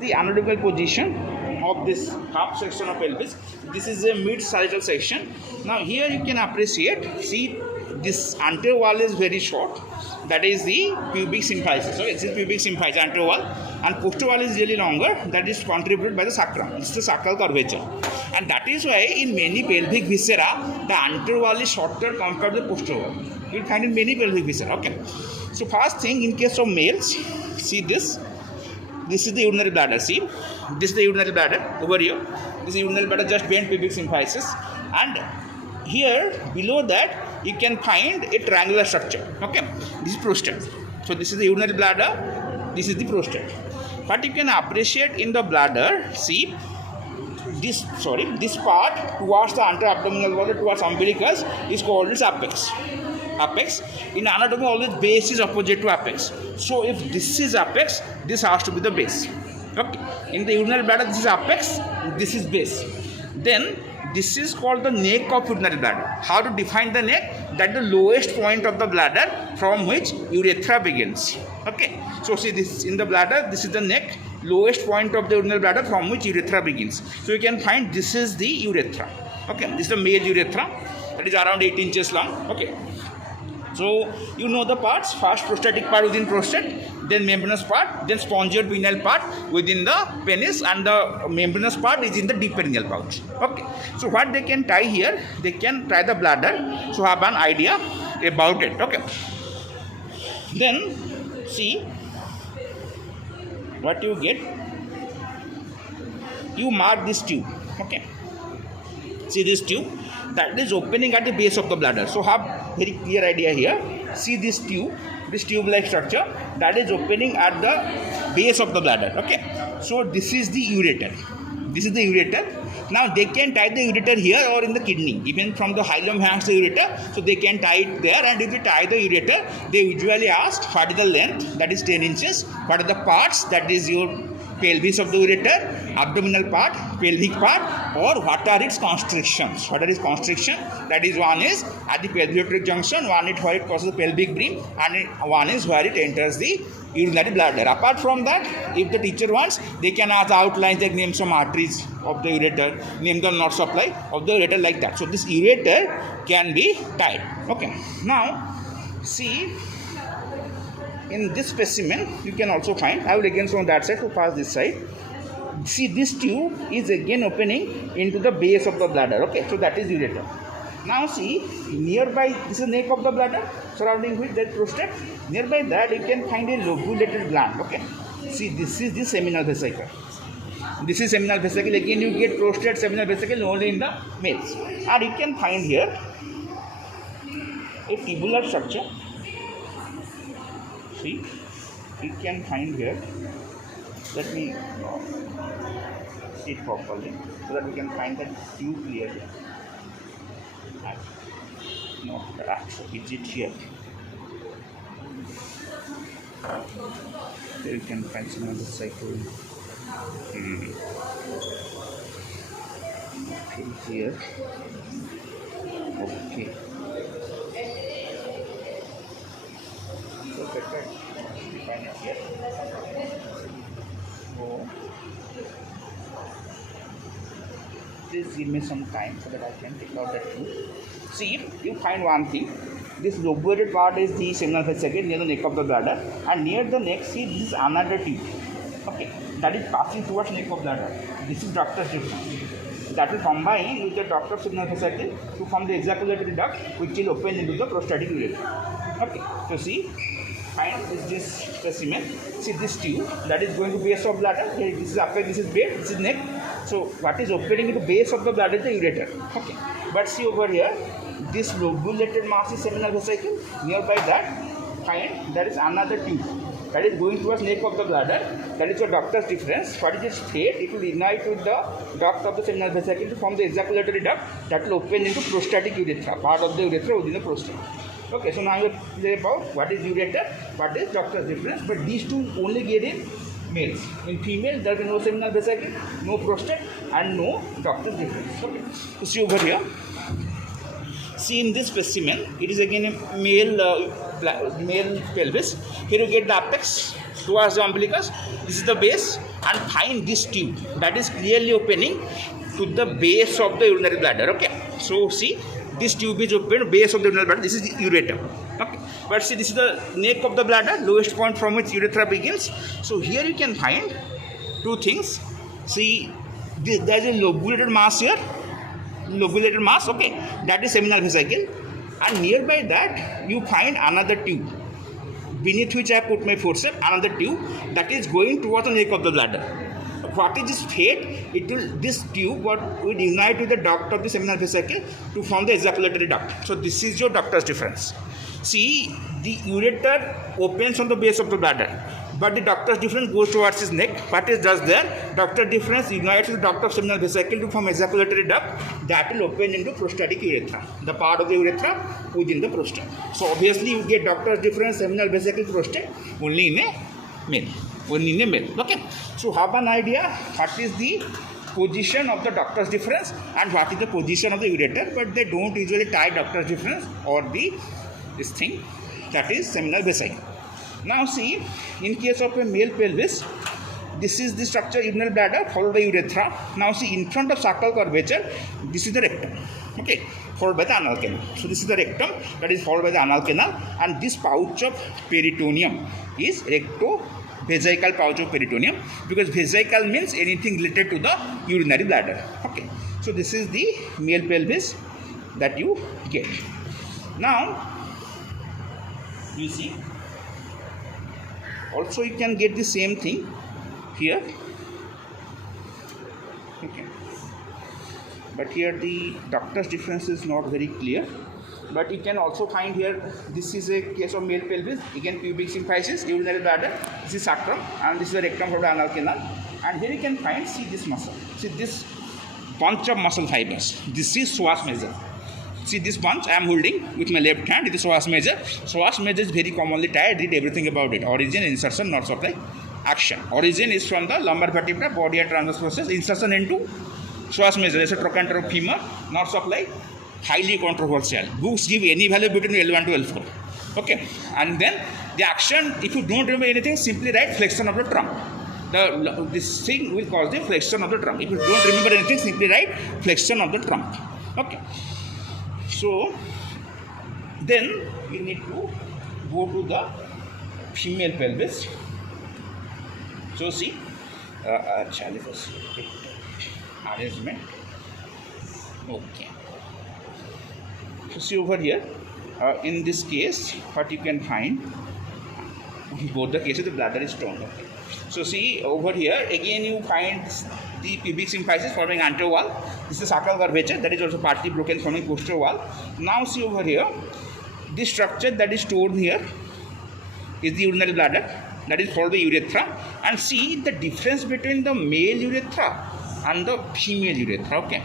The anatomical position of this half section of pelvis. This is a mid sagittal section. Now here you can appreciate, see this anterior wall is very short, that is the pubic symphysis. So this is pubic symphysis anterior wall, and posterior wall is really longer, that is contributed by the sacrum. This is the sacral curvature, and that is why in many pelvic viscera the anterior wall is shorter compared to the posterior wall. You will find in many pelvic viscera. Okay. So first thing, in case of males, see this. This is the urinary bladder. See, this is the urinary bladder over here. This is urinary bladder, just bent pubic symphysis, and here below that you can find a triangular structure. Okay, this is prostate. So this is the urinary bladder. This is the prostate. What you can appreciate in the bladder, see this. This part towards the anterior abdominal wall, towards umbilicus, is called as apex. Apex. In anatomy, always base is opposite to apex. So if this is apex, this has to be the base. Okay. In the urinary bladder, this is apex, this is base. Then this is called the neck of urinary bladder. How to define the neck? That the lowest point of the bladder from which urethra begins. Okay. So see this in the bladder, this is the neck, lowest point of the urinary bladder from which urethra begins. So you can find this is the urethra. Okay. This is the male urethra. That is around 8 inches long. Okay. So you know the parts. First prostatic part within prostate, then membranous part, then spongiopenile part within the penis, and the membranous part is in the deep perineal pouch. Okay. So what they can tie here, they can tie the bladder, so have an idea about it. Okay. Then see what you get. You mark this tube. Okay. See this tube, that is opening at the base of the bladder. So have very clear idea here. See this tube-like structure that is opening at the base of the bladder. Okay. So this is the ureter. This is the ureter. Now they can tie the ureter here or in the kidney. Even from the hilum hangs the ureter, so they can tie it there. And if they tie the ureter, they usually ask what is the length, that is 10 inches. What are the parts, that is your pelvis of the ureter, abdominal part, pelvic part, or what are its constrictions? What are its constriction? That is, one is at the pelvic junction, one is where it crosses the pelvic brim, and one is where it enters the urinary bladder. Apart from that, if the teacher wants, they can ask outlines like name some arteries of the ureter, name the blood supply of the ureter, like that. So this ureter can be tied. Okay. Now see, in this specimen you can also find, I will again from that side to pass this side. See, this tube is again opening into the base of the bladder. Okay, so that is ureter. Now see, nearby, this is the neck of the bladder, surrounding which there is prostate. Nearby that you can find a lobulated gland. Okay, see, this is the seminal vesicle. This is seminal vesicle. Again you get prostate, seminal vesicle only in the males. And you can find here a tubular structure. See, you can find here. Let me see it properly so that we can find the tube clearly. No, actually, is it here? There you can find some other cycle. Okay, here. Okay. So better define it here. So please give me some time so that I can take out that tube. See, you find one thing. This lobulated part is the seminal vesicle near the neck of the bladder, and near the neck, see, this is another tube. Okay, that is passing towards neck of bladder. This is ductus deferens. That will combine with the ductus seminal vesicle to form the ejaculatory duct, which will open into the prostatic ureter. Okay, so see, find this specimen. See this tube that is going to base of bladder. Here, this is upper, this is base, this is neck. So what is opening into base of the bladder is the ureter. Okay, but see over here, this lobulated mass is seminal vesicle. Nearby that, find there is another tube that is going towards neck of the bladder. That is your ductus deferens. What is its fate? It will unite with the duct of the seminal vesicle to form the ejaculatory duct that will open into prostatic urethra, part of the urethra within the prostate. Okay, so now you are clear about what is ureter, what is ductus deferens, but these two only get in males. In females, there is no seminal vesicle, no prostate, and no ductus deferens. Okay, so see over here. See, in this specimen, it is again a male pelvis. Here you get the apex towards the umbilicus. This is the base. and find this tube that is clearly opening to the base of the urinary bladder. Okay, so see, this tube is open base of the urinary bladder. This is the ureter. Okay, but see, this is the neck of the bladder, lowest point from which urethra begins. So here you can find two things. See, there is a lobulated mass here, lobulated mass. Okay, that is seminal vesicle, and nearby that you find another tube beneath which I put my forceps, another tube that is going towards the neck of the bladder. What is this fate? This tube will unite with the duct of the seminal vesicle to form the ejaculatory duct. So this is your ductus deferens. See, the ureter opens on the base of the bladder, but the ductus deferens goes towards his neck. What it does there? Ductus deferens unites with the duct of seminal vesicle to form ejaculatory duct that will open into prostatic urethra, the part of the urethra within the prostate. So obviously you get ductus deferens, seminal vesicle, prostate only in a male. Only in a male. Okay. So have an idea what is the position of the ductus deferens and what is the position of the ureter, but they don't usually tie ductus deferens or this thing that is seminal vesicle. Now see, in case of a male pelvis, this is the structure urinary bladder followed by urethra. Now see, in front of sacral curvature, this is the rectum. Okay, followed by the anal canal. So this is the rectum that is followed by the anal canal, and this pouch of peritoneum is rectovesical pouch of peritoneum, because vesical means anything related to the urinary bladder. Okay, so this is the male pelvis that you get. Now you see, also you can get the same thing here. Okay, but here the ductus deferens is not very clear, but you can also find here, this is a case of male pelvis, again pubic symphysis, urinary bladder, this is sacrum, and this is the rectum for the anal canal, and here you can find, see this muscle, see this bunch of muscle fibers, this is psoas major. See this bunch I am holding with my left hand, it is psoas major. Psoas major is very commonly tied, read everything about it. Origin, insertion, nerve supply, action. Origin is from the lumbar vertebra, body and transverse process. Insertion into psoas major, as a trochanter of femur. Nerve supply, highly controversial. Books give any value between L1 to L4. Okay, and then the action, if you don't remember anything, simply write flexion of the trunk. This thing will cause the flexion of the trunk. If you don't remember anything, simply write flexion of the trunk. Okay. So then we need to go to the female pelvis. So see, arrangement. Okay. So see over here, in this case, what you can find, in both the cases the bladder is torn. Okay. So see over here, again you find the pubic symphysis forming anterior wall. This is sacral curvature that is also partly broken forming posterior wall. Now see over here, this structure that is stored here is the urinary bladder, that is followed by urethra, and see the difference between the male urethra and the female urethra. Okay,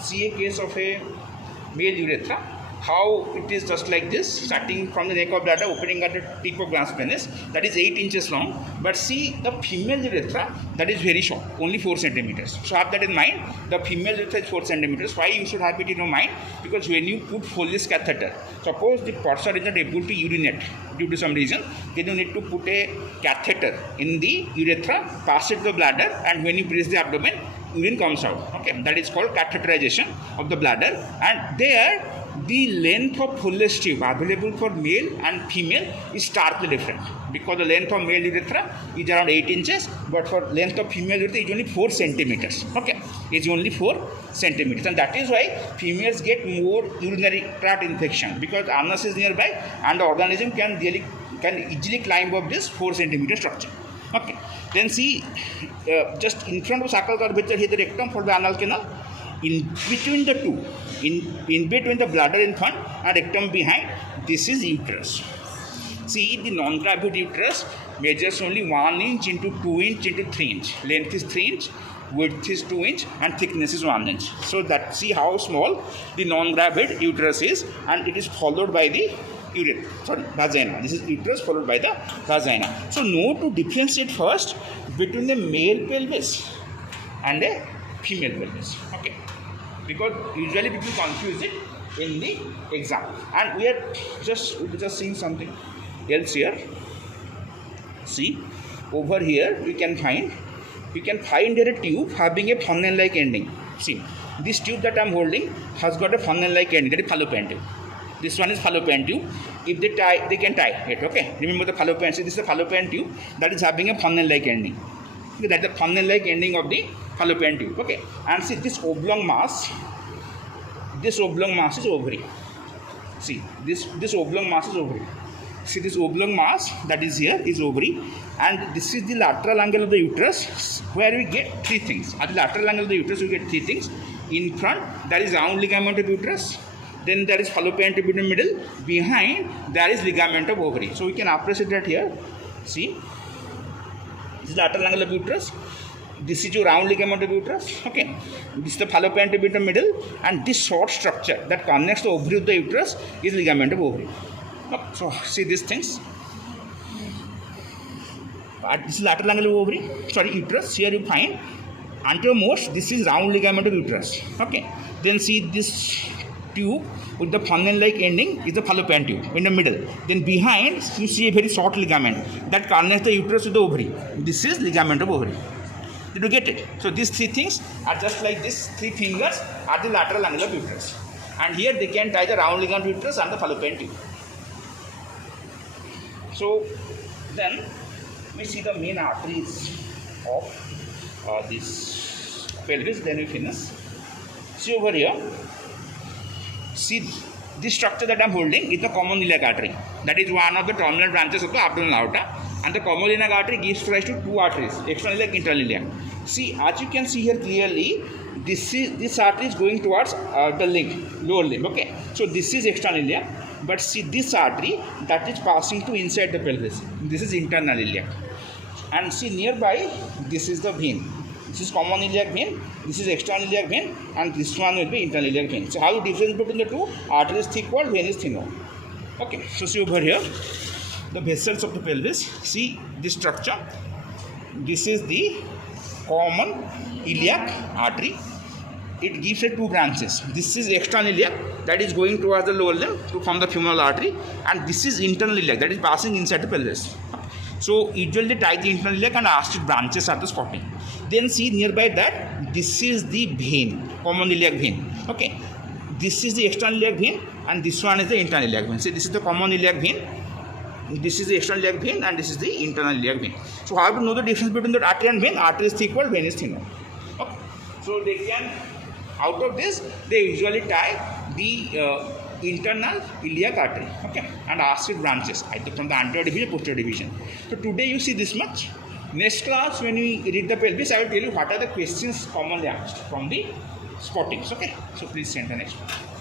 see a case of a male urethra, how it is just like this, starting from the neck of bladder, opening at the tip of glans penis, that is 8 inches long. But see the female urethra, that is very short, only 4 centimeters. So have that in mind, the female urethra is 4 centimeters. Why you should have it in your mind? Because when you put Foley's catheter, suppose the person is not able to urinate due to some reason, then you need to put a catheter in the urethra, pass it to the bladder, and when you press the abdomen, urine comes out. Okay, that is called catheterization of the bladder, and there the length of Foley's tube available for male and female is starkly different, because the length of male urethra is around 8 inches, but for length of female urethra is only 4 centimeters. Okay, is only 4 centimeters, and that is why females get more urinary tract infection, because anus is nearby and the organism can easily climb up this 4 centimeter structure. Okay, then see, just in front of sacral curvature here the rectum for the anal canal. In between the two, in between the bladder in front and rectum behind, this is uterus. See, the non-gravid uterus measures only 1 inch into 2 inch into 3 inch. Length is 3 inch, width is 2 inch, and thickness is 1 inch. So that, see how small the non-gravid uterus is, and it is followed by the vagina. This is uterus followed by the vagina. So know to differentiate first between the male pelvis and a female pelvis. Okay, because usually people confuse it in the exam, and we are just seeing something else here. See, over here we can find you can find here a tube having a funnel like ending. See, this tube that I am holding has got a funnel like ending, that is fallopian tube. This one is fallopian tube. If they tie, they can tie it. Okay, remember the fallopian. So this is a fallopian tube that is having a funnel like ending. Okay, that's the funnel like ending of the fallopian tube. Okay, and see this oblong mass. This oblong mass is ovary. See, this oblong mass is ovary. See, this oblong mass that is here is ovary, and this is the lateral angle of the uterus, where we get three things. At the lateral angle of the uterus, we get three things. In front, there is round ligament of uterus. Then there is fallopian tube in the middle. Behind, there is ligament of ovary. So we can appreciate that here. See, this is lateral angle of uterus. This is your round ligament of uterus. Okay, this is the fallopian tube in the middle, and this short structure that connects the ovary with the uterus is ligament of ovary. Okay, so see these things. This is lateral angle of ovary. Sorry, uterus. Here you find anteromost. This is round ligament of uterus. Okay, then see this tube with the funnel like ending is the fallopian tube in the middle. Then behind you see a very short ligament that connects the uterus with the ovary. This is ligament of ovary. Did you get it? So these three things are just like this. Three fingers are the lateral angle of uterus, and here they can tie the round ligament of uterus and the fallopian tube. So then we see the main arteries of this pelvis. Then we finish. See over here. See, this structure that I am holding is the common iliac artery. That is one of the terminal branches of the abdominal aorta, and the common iliac artery gives rise to two arteries, external iliac, internal iliac. See, as you can see here clearly, this artery is going towards the limb, lower limb. Okay, so this is external iliac, but see this artery that is passing to inside the pelvis. This is internal iliac, and see nearby this is the vein. This is common iliac vein, this is external iliac vein, and this one will be internal iliac vein. So how you difference between the two? Artery is thick wall, vein is thin wall. Okay, so see over here, the vessels of the pelvis. See this structure. This is the common iliac artery. It gives two branches. This is external iliac that is going towards the lower limb to form the femoral artery, and this is internal iliac that is passing inside the pelvis. So usually tie the internal iliac and artery branches are the spotting. Then see nearby that this is the vein, common iliac vein. Okay, this is the external iliac vein, and this one is the internal iliac vein. See, this is the common iliac vein, this is the external iliac vein, and this is the internal iliac vein. So how to know the difference between the artery and vein? Artery is thick wall, vein is thin wall. Okay, so they can, out of this they usually tie the internal iliac artery, okay, and artery branches either from the anterior division, posterior division. So today you see this much. Next class, when we read the pelvis, I will tell you what are the questions commonly asked from the spottings. Okay, so please send the next one.